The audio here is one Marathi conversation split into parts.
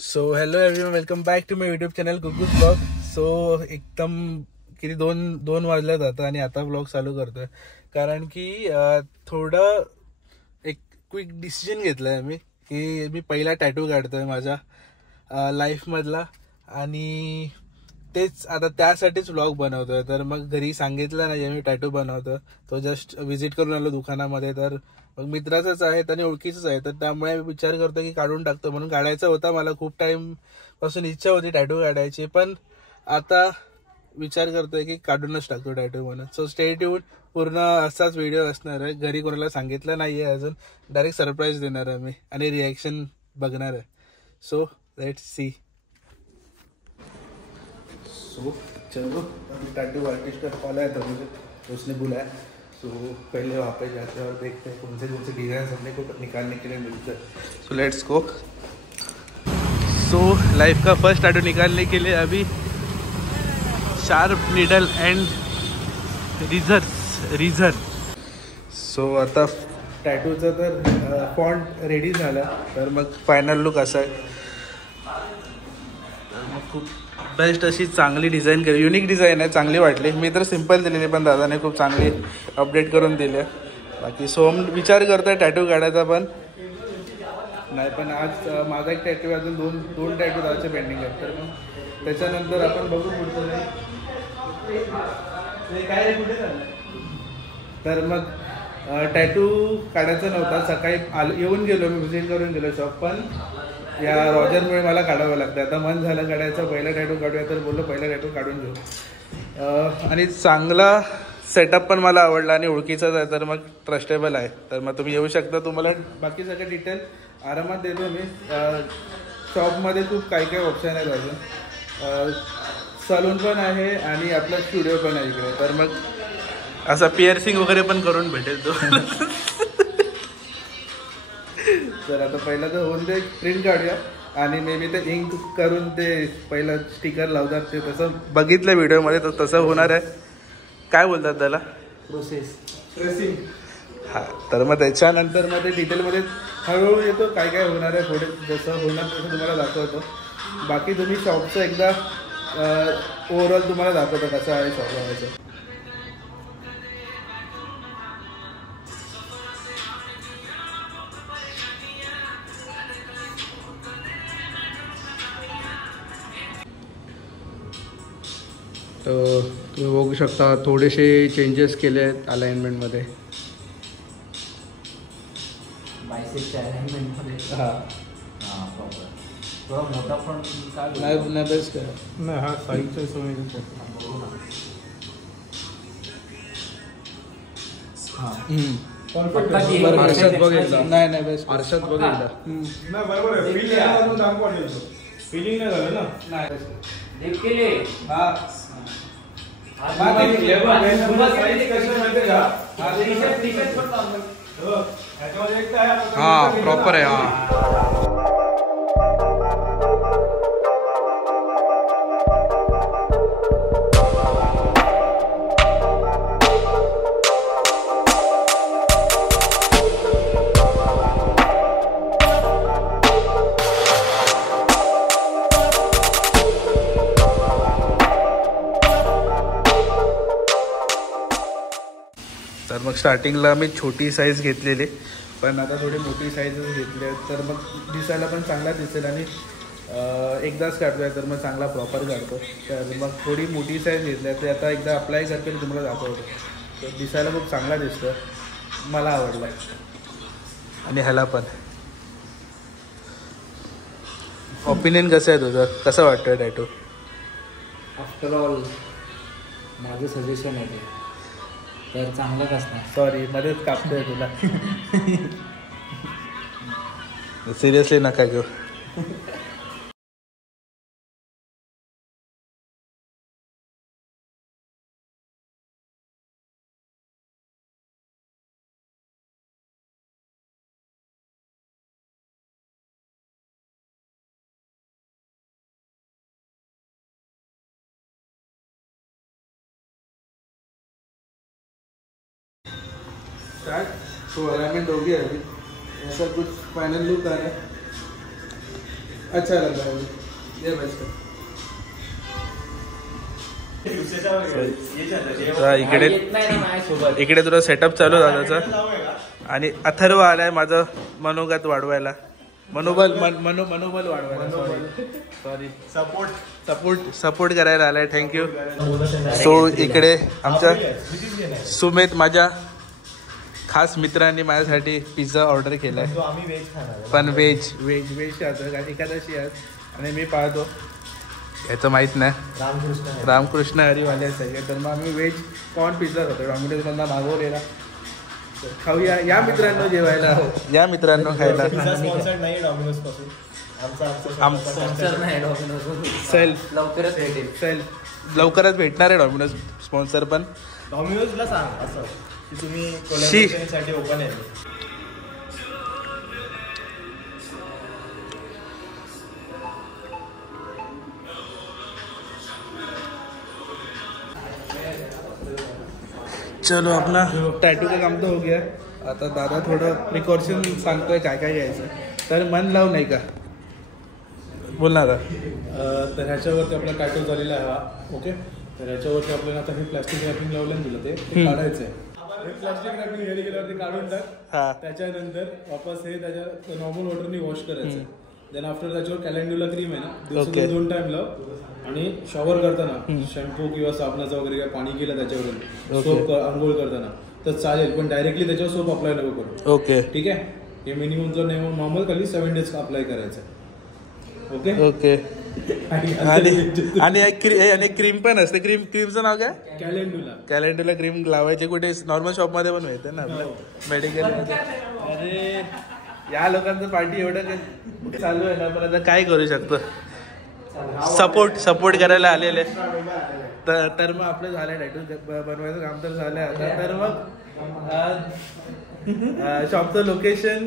So hello everyone, welcome back to my YouTube channel गुगूज ब्लॉग. सो एकदम किती दोन वाजल्यात आता आणि आता ब्लॉग चालू करतोय कारण की थोडं एक क्विक डिसिजन घेतलाय मी की मी पहिला टॅटू काढतोय माझ्या लाईफमधला आणि तेच आता त्यासाठीच व्लॉग बनवतोय. तर मग घरी सांगितलं नाही मी टॅटू बनवतो, तो जस्ट व्हिजिट करून आलो दुकानामध्ये. तर मग मित्राचंच आहे आणि ओळखीचंच आहे, तर त्यामुळे मी विचार करतो की काढून टाकतो. म्हणून काढायचा होता, मला खूप टाइम पासून इच्छा होती टॅटू काढायची, पण आता विचार करतोय की काढूनच टाकतो टॅटू म्हणून. सो स्टे ट्यून, पूर्ण असाच व्हिडिओ असणार आहे. घरी कोणाला सांगितलं नाहीये अजून, डायरेक्ट सरप्राईज देणार आहे मी आणि रिॲक्शन बघणार आहे. So let's see. सो चलो, अभी टैटू आर्टिस्ट का कॉल आया था मुझे, तो उसने बुलाया. सो पहले वहाँ पे जाते हैं और देखते हैं कौन से डिज़ाइन अपने को निकालने के लिए मिलते हैं. So let's go. So life का फर्स्ट टैटू निकालने के लिए अभी शार्प नीडल एंड रीझर. सो आता टॅटूचा तर फॉन्ट रेडी झाला, तर मग फायनल लुक असा आहे. तर मग खूप बेस्ट अशी चांगली डिझाईन केली, युनिक डिझाईन आहे, चांगली वाटली. मी तर सिम्पल दिलेली, पण दादाने खूप चांगली अपडेट करून दिली आहे. बाकी सोम विचार करतोय टॅटू काढायचा, पण नाही. पण आज माझा एक टॅटू, अजून दोन टॅटू दादाचे पेंडिंग आहेत. तर मग त्याच्यानंतर आपण बघू पुढचं काय कुठे झालं. तर मग टॅटू काढायचा नव्हता, सकाळी येऊन गेलो मी, व्हिजिट करून गेलो शॉप, पण या रॉजरमुळे मला काढावं लागतं. आता मन झालं काढायचं, पहिला टॅटू काढूया, तर बोललो पहिला टॅटू काढून घेऊ. आणि चांगला सेटअप पण मला आवडला आणि ओळखीचाच आहे, तर मग ट्रस्टेबल आहे. तर मग तुम्ही येऊ शकता. तुम्हाला बाकी सगळे डिटेल आरामात देतो मी. शॉपमध्ये खूप काही ऑप्शन आहेत अजून. सलून पण आहे आणि आपला स्टुडिओ पण आहे इकडे. तर मग असा पिअर्सिंग वगैरे पण करून भेटेल तो. तर आता पहिला तर होऊन दे, प्रिंट काढूया आणि मे बी ते इंक करून ते पहिलं स्टिकर लावतात, ते तसं बघितलं व्हिडिओमध्ये, तर तसं होणार आहे. काय बोलतात त्याला, प्रेसिंग. हां, तर मग त्याच्यानंतर मग ते डिटेलमध्ये हळूहळू येतो काय काय होणार आहे. थोडे जसं होणार तसं तुम्हाला दाखवतो. बाकी तुम्ही शॉपचं एकदा ओव्हरऑल तुम्हाला दाखवतो कसं आहे शॉप लावायचं. तर तुम्ही बघू शकता थोडेसे चेंजेस केले आहेत अलाइनमेंटमध्ये. हां थोडा मोठा पण नाही बेस्ट आहे. नाही, हा साईजचा सोय. बरं, आरशात बघितला नाही बेस्ट, आरशात बघितला नाही, बरोबर आहे. फिलिंग नाही झालं ना. नाही हां प्रॉपर आहे. हां तर मग स्टार्टिंगला मी छोटी साईज घेतलेली, पण आता थोडी मोठी साईजच घेतली आहे. तर मग दिसायला पण चांगला दिसेल आणि एकदाच काढतो आहे, तर मग चांगला प्रॉपर काढतो. तर मग थोडी मोठी साईज घेतली आहे, ते आता एकदा अप्लाय करते तुम्हाला दाखवतो. तर दिसायला खूप चांगला दिसतो, मला आवडला. आणि ह्याला पण ओपिनियन कसं आहे तुझं, कसं वाटतं टॅटू? आफ्टर ऑल माझं सजेशन आहे ते तर चांगलंच असणार. सॉरी मध्येच कापतोय तुला. सिरियसली नका घेऊ. तो आराम में दोगी अभी ऐसा कुछ फाइनल लुक आ रहा है. अच्छा लग रहा है ये बेस्ट इकडे तुला सेटअप चालू दादाचा आणि अथर्व आलाय माझं मनोगत वाढवायला मनोबल वाढवायला सॉरी सपोर्ट करायला आलाय थँक्यू. सो इकडे आमच्या सुमेत माझ्या खास मित्रांनी माझ्यासाठी पिझ्झा ऑर्डर केलाय पण व्हेज एकादशी आज आणि मी पाहतो याचं माहीत नाही रामकृष्ण हरीवाले सगळे तर मग आम्ही व्हेज कॉर्न पिझ्झा खातो डॉमिनोजमधला मागवलेला खाऊया या मित्रांनो जेवायला या मित्रांनो खायला लवकरच भेटणार आहे डॉमिनोज स्पॉन्सर पण डॉमिनोजला सांग असं की तुम्ही कोलॅबोरेशनसाठी ओपन आहे. चलो अपना टॅटू का काम तर हो गया. आता दादा थोडं प्रिकॉशन सांगतोय काय काय घ्यायचं तर मन लावू नाही का बोल ना आता. तर ह्याच्यावरती आपला टॅटू झालेला आहे हा. ओके तर ह्याच्यावरती आपल्याला आता हे प्लास्टिक रॅपिंग लावलं दिलं ते काढायचं आहे. हे प्लास्टिक रॅपिंग हे गेल्यावरती काढून टाक. त्याच्यानंतर वापस हे त्याच्या नॉर्मल वॉटरनी वॉश करायचं. देन आफ्टर त्याच्यावर कॅलेंडुला क्रीम आहे ना दिवसातून 2 टाइम लाव आणि शॉवर करताना शॅम्पू किंवा साबणाचं वगैरे काय पाणी केलं त्याच्यावरून सोप आंघोळ करताना तर चालेल पण डायरेक्टली त्याच्यावर सोप अप्लाय नको करू. ओके ठीक आहे. हे मिनिमम जर नॉर्मल खाली 7 days अप्लाय करायचं. ओके ओके आणि क्रीम पण असते क्रीमचं नाव काय कॅलेंडुला क्रीम लावायचे कुठे नॉर्मल शॉप मध्ये पण मिळते ना आपल्या मेडिकल मध्ये. अरे या लोकांचं पार्टी एवढं चालू आहे ना पण आता काय करू शकतो सपोर्ट करायला आलेले तर मग आपलं झालंय टॅटू बनवायचं काम तर झालंय आता. तर मग शॉपचं लोकेशन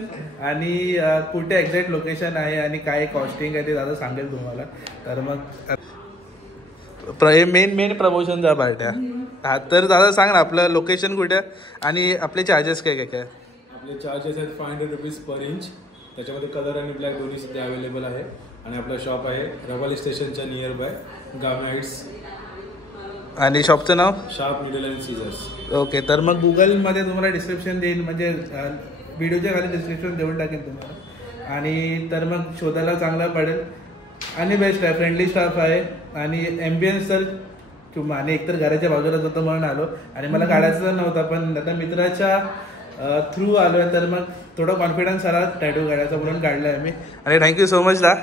आणि कुठे एक्झॅक्ट लोकेशन आहे आणि काय कॉस्टिंग आहे ते दादा सांगेल तुम्हाला. तर मग मेन प्रमोशनचा पार्ट आहे. तर दादा सांग ना आपलं लोकेशन कुठे आणि आपले चार्जेस काय काय. आपले चार्जेस आहेत 500 रुपीज पर इंच. त्याच्यामध्ये कलर आणि ब्लॅक दोन्ही सध्या अवेलेबल आहे. आणि आपलं शॉप आहे रवाली स्टेशनच्या नियर बाय गामी हाईट्स. आणि शॉपचं नाव sharp needle and seizures. Okay तर मग गुगलमध्ये तुम्हाला डिस्क्रिप्शन देईन म्हणजे व्हिडिओच्या खाली डिस्क्रिप्शन देऊन टाकेन तुम्हाला. आणि तर मग शोधायला चांगला पडेल आणि बेस्ट आहे फ्रेंडली स्टाफ आहे आणि ॲम्बियन्स तर किंवा आणि एकतर घराच्या बाजूला जातो म्हणून आलो आणि मला काढायचं नव्हता पण आता मित्राच्या थ्रू आलोय तर मग थोडा कॉन्फिडन्स आला टॅटू काढायचा म्हणून काढलाय मी. आणि थँक्यू सो मच दा.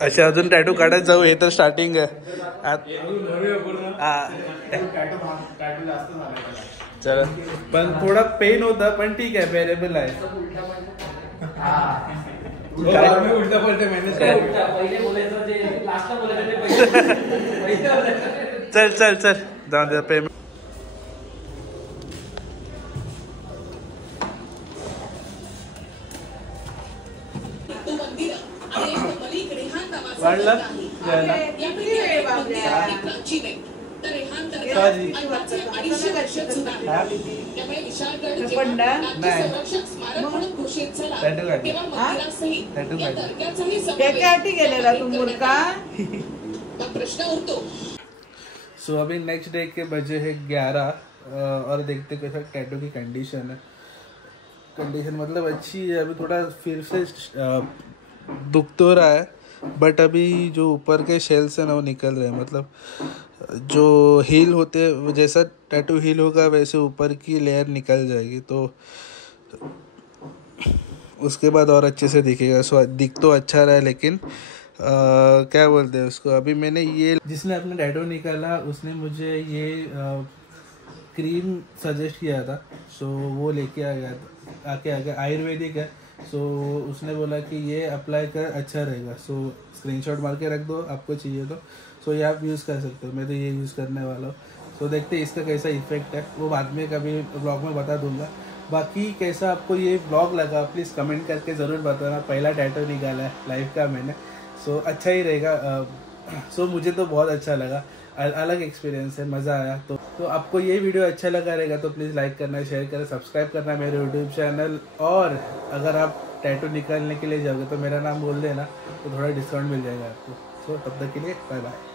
असे अजून टॅटू काढत जाऊ हे तर स्टार्टिंग चल पण थोडा पेन होता पण ठीक आहे बेरेबल आहे. चल जाऊ दे पेमेंट. वाढला गेलेला तू मूर्खा. सो अभी नेक्स्ट डे के बजे है 11 और देखते कैसा टैटू की कंडीशन है. कंडीशन मतलब अच्छी है. अभी थोड़ा फिर से दुख तो रहा है बट अभी जो ऊपर के शेल्स है ना वो निकल रहे हैं. मतलब जो हील होते जैसा टैटू हील होगा वैसे ऊपर की लेयर निकल जाएगी तो उसके बाद और अच्छे से दिखेगा. सो दिख तो अच्छा रहा है लेकिन क्या बोलते हैं उसको. अभी मैंने ये जिसने अपना टैटू निकाला उसने मुझे ये क्रीम सजेस्ट किया था. सो वो लेके आ गया आयुर्वेदिक है. सो उसने बोला कि ये अप्लाई कर अच्छा रहेगा. सो स्क्रीनशॉट मार के रख दो आपको चाहिए तो. सो ये आप यूज़ कर सकते हो. मैं तो ये यूज़ करने वाला हूँ. सो देखते हैं इसका कैसा इफेक्ट है वो बाद में कभी ब्लॉग में बता दूंगा. बाकी कैसा आपको ये ब्लॉग लगा प्लीज़ कमेंट करके ज़रूर बताना. पहला टैटू निकाला है लाइफ का मैंने. सो अच्छा ही रहेगा. सो मुझे तो बहुत अच्छा लगा. अलग एक्सपीरियंस है मज़ा आया. तो आपको ये वीडियो अच्छा लगा रहेगा तो प्लीज़ लाइक करना शेयर करना सब्सक्राइब करना मेरे यूट्यूब चैनल. और अगर आप टैटू निकालने के लिए जाओगे तो मेरा नाम बोल देना, तो थोड़ा डिस्काउंट मिल जाएगा आपको। सो तब तक के लिए बाय बाय।